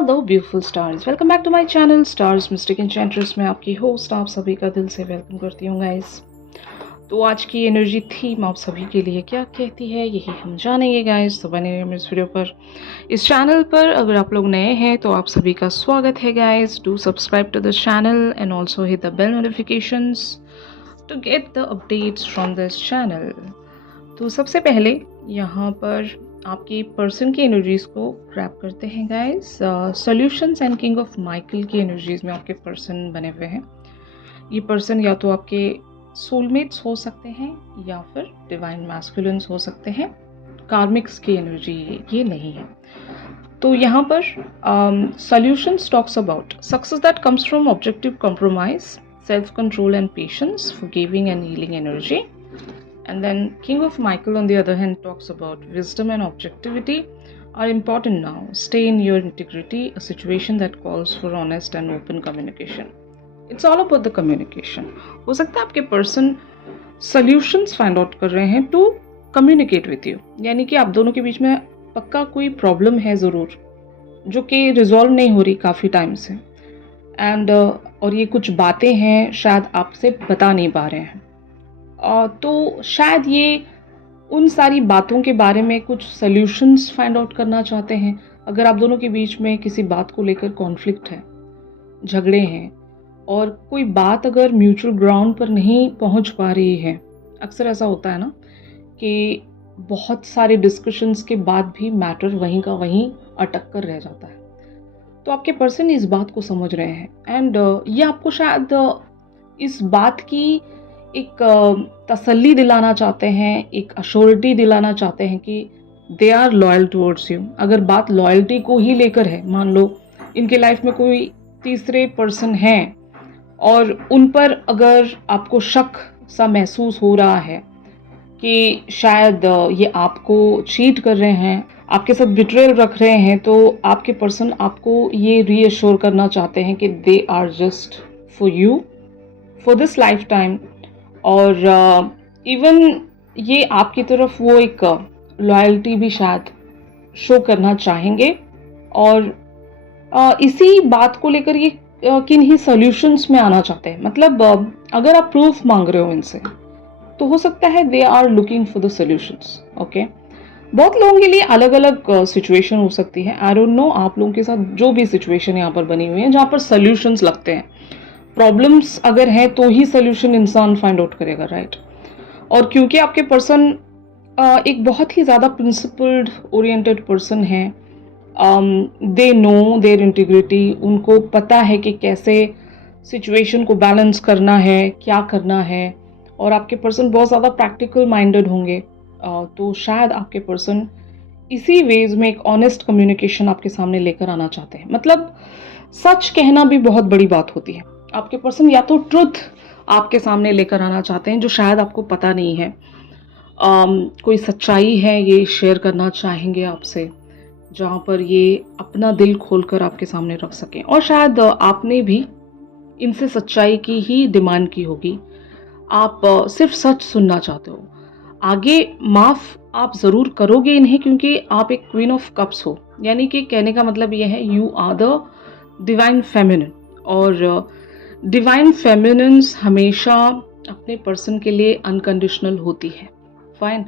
Hello beautiful stars, welcome back to my channel stars mystic enchantress में आपकी host आप सभी का दिल से वेलकम करती हूँ गाइस। तो आज की एनर्जी थीम आप सभी के लिए क्या कहती है यही हम जानेंगे गाइस। तो बने रहिए इस वीडियो पर। इस चैनल पर अगर आप लोग नए हैं तो आप सभी का स्वागत है guys. Do subscribe to the channel and also hit the bell notifications to get the updates from this channel. तो सबसे पहले यहाँ पर आपकी पर्सन की एनर्जीज को ग्रैब करते हैं guys. Solutions and king of Michael की एनर्जीज में आपके पर्सन बने हुए हैं। ये पर्सन या तो आपके सोलमेट्स हो सकते हैं या फिर डिवाइन मैस्कुलिन्स हो सकते हैं। कार्मिक्स की एनर्जी ये नहीं है। तो यहाँ पर solutions talks about success that comes from objective compromise, self control and patience, forgiving and healing energy. And then King of Michael on the other hand talks about wisdom and objectivity are important now. Stay in your integrity, a situation that calls for honest and open communication. It's all about the communication. हो सकता है आपके person solutions find out कर रहे हैं to communicate with you, यानी कि आप दोनों के बीच में पक्का कोई प्रॉब्लम है ज़रूर जो कि रिजॉल्व नहीं हो रही काफ़ी टाइम से एंड और ये कुछ बातें हैं शायद आपसे बता नहीं पा रहे हैं। तो शायद ये उन सारी बातों के बारे में कुछ सॉल्यूशंस फाइंड आउट करना चाहते हैं। अगर आप दोनों के बीच में किसी बात को लेकर कॉन्फ्लिक्ट है, झगड़े हैं और कोई बात अगर म्यूचुअल ग्राउंड पर नहीं पहुंच पा रही है, अक्सर ऐसा होता है ना कि बहुत सारे डिस्कशंस के बाद भी मैटर वहीं का वहीं अटक कर रह जाता है। तो आपके पर्सन इस बात को समझ रहे हैं एंड ये आपको शायद इस बात की एक तसल्ली दिलाना चाहते हैं, एक अश्योरिटी दिलाना चाहते हैं कि they are loyal towards you. अगर बात लॉयल्टी को ही लेकर है, मान लो इनके लाइफ में कोई तीसरे पर्सन हैं और उन पर अगर आपको शक सा महसूस हो रहा है कि शायद ये आपको चीट कर रहे हैं, आपके साथ बिट्रेयल रख रहे हैं, तो आपके पर्सन आपको ये रीअश्योर करना चाहते हैं कि they are just for you for this lifetime. और इवन ये आपकी तरफ वो एक लॉयल्टी भी शायद शो करना चाहेंगे और इसी बात को लेकर ये किन्हीं सॉल्यूशंस में आना चाहते हैं। मतलब अगर आप प्रूफ मांग रहे हो इनसे तो हो सकता है they are looking for the solutions. Okay, बहुत लोगों के लिए अलग अलग सिचुएशन हो सकती है। आई डोंट नो आप लोगों के साथ जो भी सिचुएशन यहाँ पर बनी हुई है जहाँ पर सॉल्यूशंस लगते हैं, प्रॉब्लम्स अगर हैं तो ही सोल्यूशन इंसान फाइंड आउट करेगा, राइट। और क्योंकि आपके पर्सन एक बहुत ही ज़्यादा प्रिंसिपल्ड ओरिएंटेड पर्सन है, दे नो देयर इंटीग्रिटी, उनको पता है कि कैसे सिचुएशन को बैलेंस करना है, क्या करना है। और आपके पर्सन बहुत ज़्यादा प्रैक्टिकल माइंडेड होंगे, तो शायद आपके पर्सन इसी वेज में एक ऑनेस्ट कम्युनिकेशन आपके सामने लेकर आना चाहते हैं। मतलब सच कहना भी बहुत बड़ी बात होती है। आपके पर्सन या तो ट्रुथ आपके सामने लेकर आना चाहते हैं जो शायद आपको पता नहीं है, कोई सच्चाई है ये शेयर करना चाहेंगे आपसे, जहाँ पर ये अपना दिल खोलकर आपके सामने रख सकें। और शायद आपने भी इनसे सच्चाई की ही डिमांड की होगी। आप सिर्फ सच सुनना चाहते हो, आगे माफ़ आप ज़रूर करोगे इन्हें क्योंकि आप एक क्वीन ऑफ कप्स हो। यानी कि कहने का मतलब ये है you are the divine feminine, और डिवाइन फेमिनिन्स हमेशा अपने पर्सन के लिए अनकंडीशनल होती है। फाइन,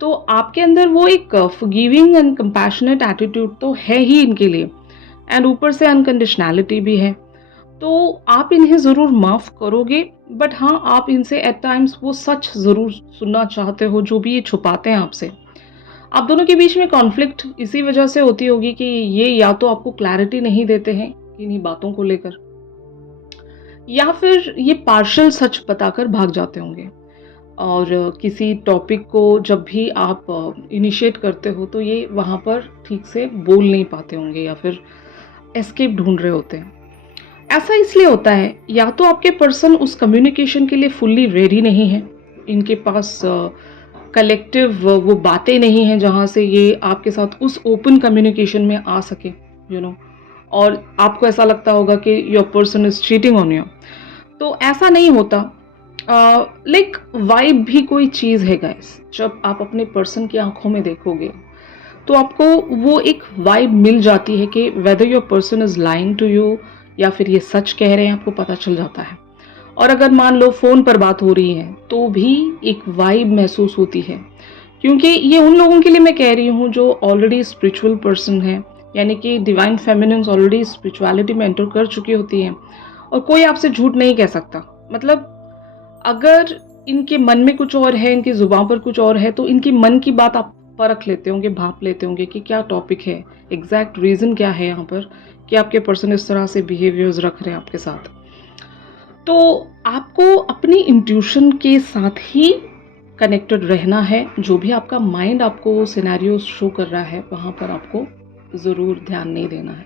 तो आपके अंदर वो एक फॉरगिविंग एंड कंपैशनेट एटीट्यूड तो है ही इनके लिए, एंड ऊपर से अनकंडीशनैलिटी भी है। तो आप इन्हें ज़रूर माफ़ करोगे, बट हाँ आप इनसे एट टाइम्स वो सच ज़रूर सुनना चाहते हो जो भी ये छुपाते हैं आपसे। आप दोनों के बीच में कॉन्फ्लिक्ट इसी वजह से होती होगी कि ये या तो आपको क्लैरिटी नहीं देते हैं इन्हीं बातों को लेकर, या फिर ये पार्शियल सच बताकर भाग जाते होंगे। और किसी टॉपिक को जब भी आप इनिशिएट करते हो तो ये वहाँ पर ठीक से बोल नहीं पाते होंगे या फिर एस्केप ढूंढ रहे होते हैं। ऐसा इसलिए होता है या तो आपके पर्सन उस कम्युनिकेशन के लिए फुल्ली रेडी नहीं है, इनके पास कलेक्टिव वो बातें नहीं हैं जहाँ से ये आपके साथ उस ओपन कम्युनिकेशन में आ सके, यू नो। और आपको ऐसा लगता होगा कि your person is cheating on you, तो ऐसा नहीं होता। लाइक वाइब भी कोई चीज़ है गाइस। जब आप अपने पर्सन की आंखों में देखोगे तो आपको वो एक वाइब मिल जाती है कि whether your person is lying to you या फिर ये सच कह रहे हैं, आपको पता चल जाता है। और अगर मान लो फ़ोन पर बात हो रही है तो भी एक वाइब महसूस होती है, क्योंकि ये उन लोगों के लिए मैं कह रही हूँ जो ऑलरेडी स्पिरिचुअल पर्सन है, यानी कि डिवाइन फेमिनिन्स ऑलरेडी स्पिरिचुअलिटी में एंटर कर चुकी होती हैं, और कोई आपसे झूठ नहीं कह सकता। मतलब अगर इनके मन में कुछ और है, इनकी ज़ुबान पर कुछ और है, तो इनकी मन की बात आप परख लेते होंगे, भाप लेते होंगे कि क्या टॉपिक है, एग्जैक्ट रीज़न क्या है यहाँ पर कि आपके पर्सन इस तरह से बिहेवियर्स रख रहे हैं आपके साथ। तो आपको अपनी इंट्यूशन के साथ ही कनेक्टेड रहना है। जो भी आपका माइंड आपको सिनेरियो शो कर रहा है, वहाँ पर आपको ज़रूर ध्यान नहीं देना है।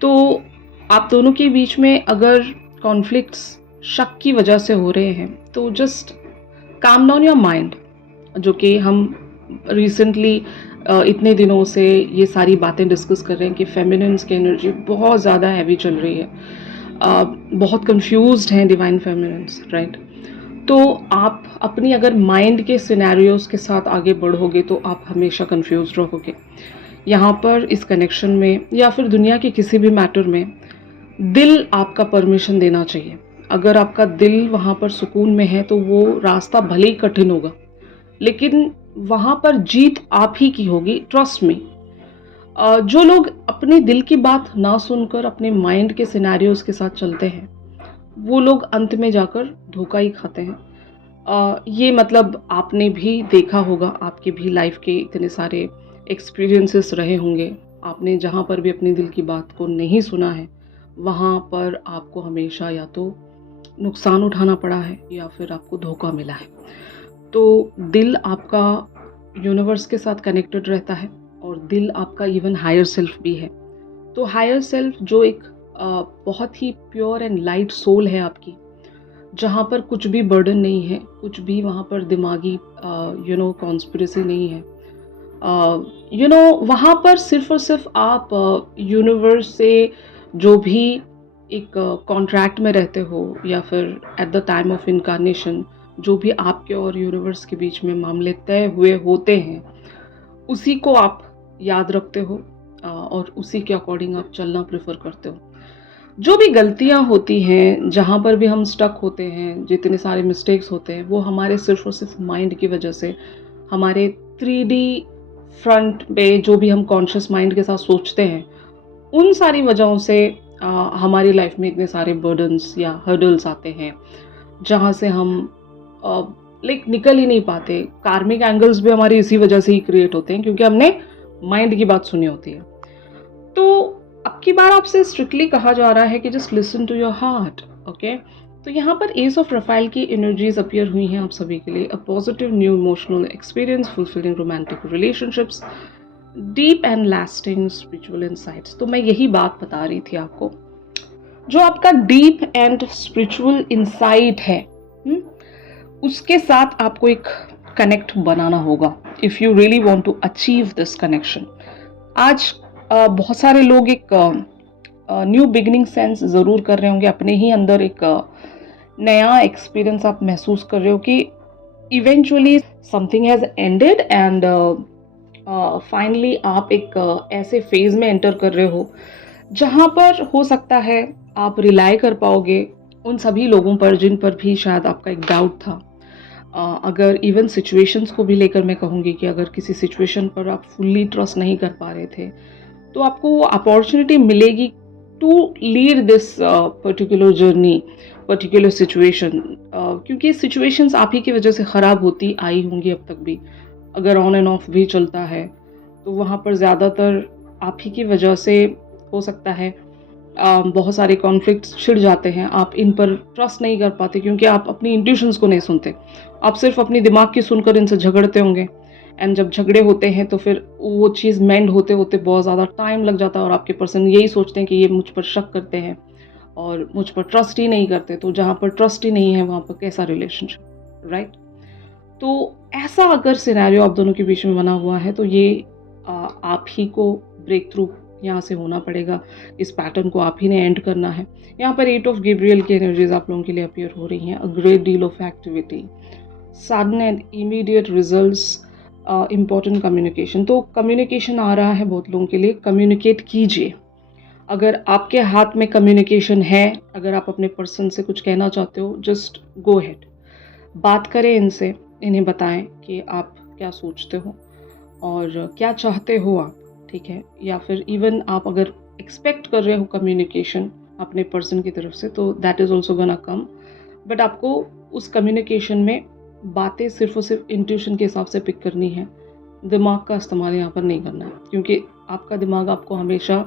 तो आप दोनों के बीच में अगर कॉन्फ्लिक्ट्स शक की वजह से हो रहे हैं, तो just calm down your mind, जो कि हम रिसेंटली इतने दिनों से ये सारी बातें डिस्कस कर रहे हैं कि फेमिनिन्स की एनर्जी बहुत ज़्यादा हैवी चल रही है, बहुत कंफ्यूज्ड हैं डिवाइन फेमिनिन्स, राइट। तो आप अपनी अगर माइंड के सिनेरियोज के साथ आगे बढ़ोगे तो आप हमेशा कंफ्यूज रहोगे। यहाँ पर इस कनेक्शन में या फिर दुनिया के किसी भी मैटर में दिल आपका परमिशन देना चाहिए। अगर आपका दिल वहाँ पर सुकून में है तो वो रास्ता भले ही कठिन होगा, लेकिन वहाँ पर जीत आप ही की होगी, ट्रस्ट मी। जो लोग अपने दिल की बात ना सुनकर अपने माइंड के सिनेरियोज के साथ चलते हैं, वो लोग अंत में जाकर धोखा ही खाते हैं। ये मतलब आपने भी देखा होगा, आपके भी लाइफ के इतने सारे एक्सपीरियंसेस रहे होंगे। आपने जहाँ पर भी अपने दिल की बात को नहीं सुना है, वहाँ पर आपको हमेशा या तो नुकसान उठाना पड़ा है या फिर आपको धोखा मिला है। तो दिल आपका यूनिवर्स के साथ कनेक्टेड रहता है, और दिल आपका इवन हायर सेल्फ भी है। तो हायर सेल्फ जो एक बहुत ही प्योर एंड लाइट सोल है आपकी, जहाँ पर कुछ भी बर्डन नहीं है, कुछ भी वहाँ पर दिमागी कॉन्स्पिरेसी नहीं है। वहाँ पर सिर्फ और सिर्फ आप यूनिवर्स से जो भी एक कॉन्ट्रैक्ट में रहते हो, या फिर at the time of incarnation जो भी आपके और यूनिवर्स के बीच में मामले तय हुए होते हैं, उसी को आप याद रखते हो और उसी के अकॉर्डिंग आप चलना प्रेफर करते हो। जो भी गलतियां होती हैं, जहाँ पर भी हम स्टक होते हैं, जितने सारे मिस्टेक्स होते हैं, वो हमारे सिर्फ और सिर्फ माइंड की वजह से, हमारे 3D फ्रंट पे जो भी हम कॉन्शियस माइंड के साथ सोचते हैं, उन सारी वजहों से हमारी लाइफ में इतने सारे बर्डन्स या हर्डल्स आते हैं, जहाँ से हम निकल ही नहीं पाते। कार्मिक एंगल्स भी हमारी इसी वजह से ही क्रिएट होते हैं, क्योंकि हमने माइंड की बात सुनी होती है। तो अब की बार आपसे स्ट्रिक्टली कहा जा रहा है कि just listen to your heart, okay. तो यहाँ पर एस ऑफ रफाइल की एनर्जीज अपीयर हुई हैं आप सभी के लिए। A positive new emotional experience, fulfilling romantic relationships, deep and lasting spiritual insights. तो मैं यही बात बता रही थी आपको, जो आपका डीप एंड स्पिरिचुअल इंसाइट है, उसके साथ आपको एक कनेक्ट बनाना होगा if you really want to achieve this connection. आज बहुत सारे लोग एक न्यू बिगिनिंग सेंस ज़रूर कर रहे होंगे, अपने ही अंदर एक नया एक्सपीरियंस आप महसूस कर रहे हो कि eventually something has ended and finally आप एक ऐसे फेज में एंटर कर रहे हो जहाँ पर हो सकता है आप रिलाई कर पाओगे उन सभी लोगों पर जिन पर भी शायद आपका एक डाउट था। अगर इवन सिचुएशंस को भी लेकर मैं कहूँगी कि अगर किसी सिचुएशन पर आप फुल्ली ट्रस्ट नहीं कर पा रहे थे, तो आपको वो अपॉर्चुनिटी मिलेगी to lead this particular journey, particular situation, क्योंकि सिचुएशंस आप ही की वजह से ख़राब होती आई होंगी अब तक भी। अगर ऑन एंड ऑफ भी चलता है तो वहाँ पर ज़्यादातर आप ही की वजह से हो सकता है बहुत सारे कॉन्फ्लिक्ट्स छिड़ जाते हैं। आप इन पर ट्रस्ट नहीं कर पाते क्योंकि आप अपनी इंट्यूशंस को नहीं सुनते, आप सिर्फ अपनी दिमाग की सुनकर इनसे झगड़ते होंगे। एंड जब झगड़े होते हैं तो फिर वो चीज़ मेंड होते होते बहुत ज़्यादा टाइम लग जाता है, और आपके पर्सन यही सोचते हैं कि ये मुझ पर शक करते हैं और मुझ पर ट्रस्ट ही नहीं करते। तो जहाँ पर ट्रस्ट ही नहीं है वहाँ पर कैसा रिलेशनशिप, राइट। तो ऐसा अगर सिनेरियो आप दोनों के बीच में बना हुआ है तो ये आप ही को ब्रेक थ्रू यहाँ से होना पड़ेगा। इस पैटर्न को आप ही ने एंड करना है। यहाँ पर 8 ऑफ गैब्रियल की एनर्जीज आप लोगों के लिए अपीयर हो रही हैं। A great deal of activity, sudden and immediate results, important communication. तो कम्युनिकेशन आ रहा है बहुत लोगों के लिए, कम्युनिकेट कीजिए। अगर आपके हाथ में कम्युनिकेशन है, अगर आप अपने पर्सन से कुछ कहना चाहते हो, जस्ट गो अहेड, बात करें इनसे, इन्हें बताएं कि आप क्या सोचते हो और क्या चाहते हो आप, ठीक है। या फिर इवन आप अगर एक्सपेक्ट कर रहे हो कम्युनिकेशन अपने पर्सन की तरफ से, तो that is also gonna come. But आपको उस कम्युनिकेशन में बातें सिर्फ और सिर्फ इंट्यूशन के हिसाब से पिक करनी है, दिमाग का इस्तेमाल यहाँ पर नहीं करना है, क्योंकि आपका दिमाग आपको हमेशा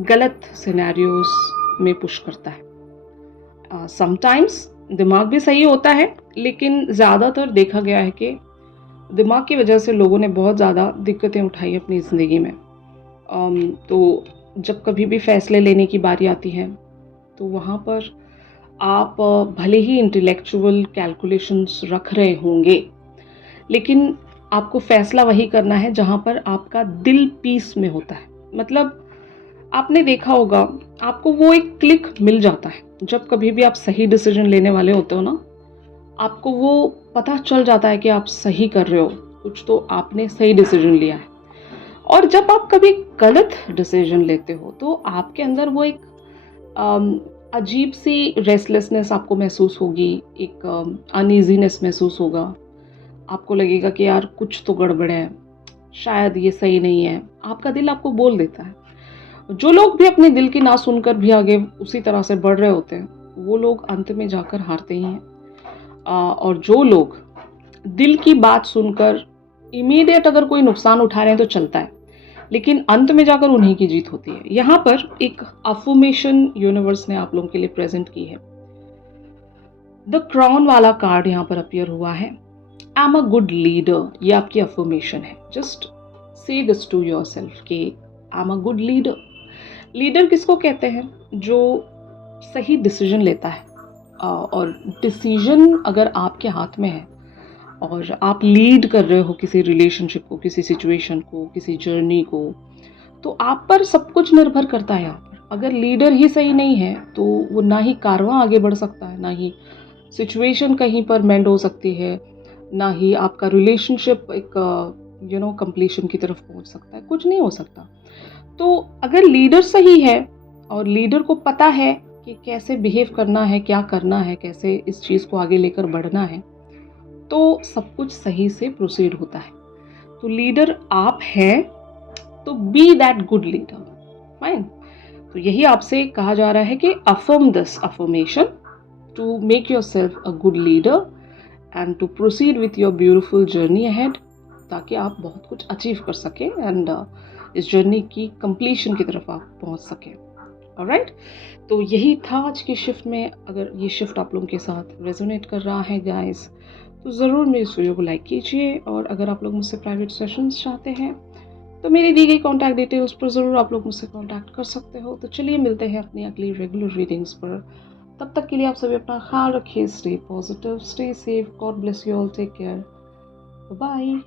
गलत सिनेरियोज में पुश करता है। समटाइम्स दिमाग भी सही होता है, लेकिन ज़्यादातर देखा गया है कि दिमाग की वजह से लोगों ने बहुत ज़्यादा दिक्कतें उठाई अपनी ज़िंदगी में। तो जब कभी भी फैसले लेने की बारी आती है, तो वहाँ पर आप भले ही इंटेलेक्चुअल कैलकुलेशंस रख रहे होंगे, लेकिन आपको फैसला वही करना है जहाँ पर आपका दिल पीस में होता है। मतलब आपने देखा होगा, आपको वो एक क्लिक मिल जाता है जब कभी भी आप सही डिसीजन लेने वाले होते हो ना, आपको वो पता चल जाता है कि आप सही कर रहे हो, कुछ तो आपने सही डिसीजन लिया है। और जब आप कभी गलत डिसीजन लेते हो, तो आपके अंदर वो एक अजीब सी रेस्टलेसनेस आपको महसूस होगी, एक अनईजीनेस महसूस होगा। आपको लगेगा कि यार कुछ तो गड़बड़ है, शायद ये सही नहीं है। आपका दिल आपको बोल देता है। जो लोग भी अपने दिल की ना सुनकर भी आगे उसी तरह से बढ़ रहे होते हैं, वो लोग अंत में जाकर हारते ही हैं। और जो लोग दिल की बात सुनकर इमीडिएट अगर कोई नुकसान उठा रहे हैं तो चलता है, लेकिन अंत में जाकर उन्हीं की जीत होती है। यहाँ पर एक अफर्मेशन यूनिवर्स ने आप लोगों के लिए प्रेजेंट की है। द क्राउन वाला कार्ड यहाँ पर अपीयर हुआ है। I am a good leader, ये आपकी अफर्मेशन है। Just say this to yourself कि I am a good leader. Leader किसको कहते हैं? जो सही डिसीजन लेता है। और डिसीजन अगर आपके हाथ में है और आप लीड कर रहे हो किसी रिलेशनशिप को, किसी सिचुएशन को, किसी जर्नी को, तो आप पर सब कुछ निर्भर करता है। यहाँ पर अगर लीडर ही सही नहीं है, तो वो ना ही कारवां आगे बढ़ सकता है, ना ही सिचुएशन कहीं पर मेंड हो सकती है, ना ही आपका रिलेशनशिप एक कंप्लीशन की तरफ पहुंच सकता है। कुछ नहीं हो सकता। तो अगर लीडर सही है और लीडर को पता है कि कैसे बिहेव करना है, क्या करना है, कैसे इस चीज़ को आगे लेकर बढ़ना है, तो सब कुछ सही से प्रोसीड होता है। तो लीडर आप हैं, तो be that good leader. Fine. तो यही आपसे कहा जा रहा है कि affirm this affirmation to make yourself a good leader and to proceed with your beautiful journey ahead, ताकि आप बहुत कुछ अचीव कर सकें एंड इस जर्नी की कंप्लीशन की तरफ आप पहुंच सकें। ऑलराइट, तो यही था आज की शिफ्ट में। अगर ये शिफ्ट आप लोगों के साथ रेजोनेट कर रहा है गाइस, तो ज़रूर मेरे इस वीडियो को लाइक कीजिए। और अगर आप लोग मुझसे प्राइवेट सेशंस चाहते हैं, तो मेरी दी गई कॉन्टैक्ट डिटेल्स पर ज़रूर आप लोग मुझसे कॉन्टैक्ट कर सकते हो। तो चलिए मिलते हैं अपनी अगली रेगुलर रीडिंग्स पर। तब तक के लिए आप सभी अपना ख्याल रखिए। Stay positive, stay safe, God bless you all, take care, bye.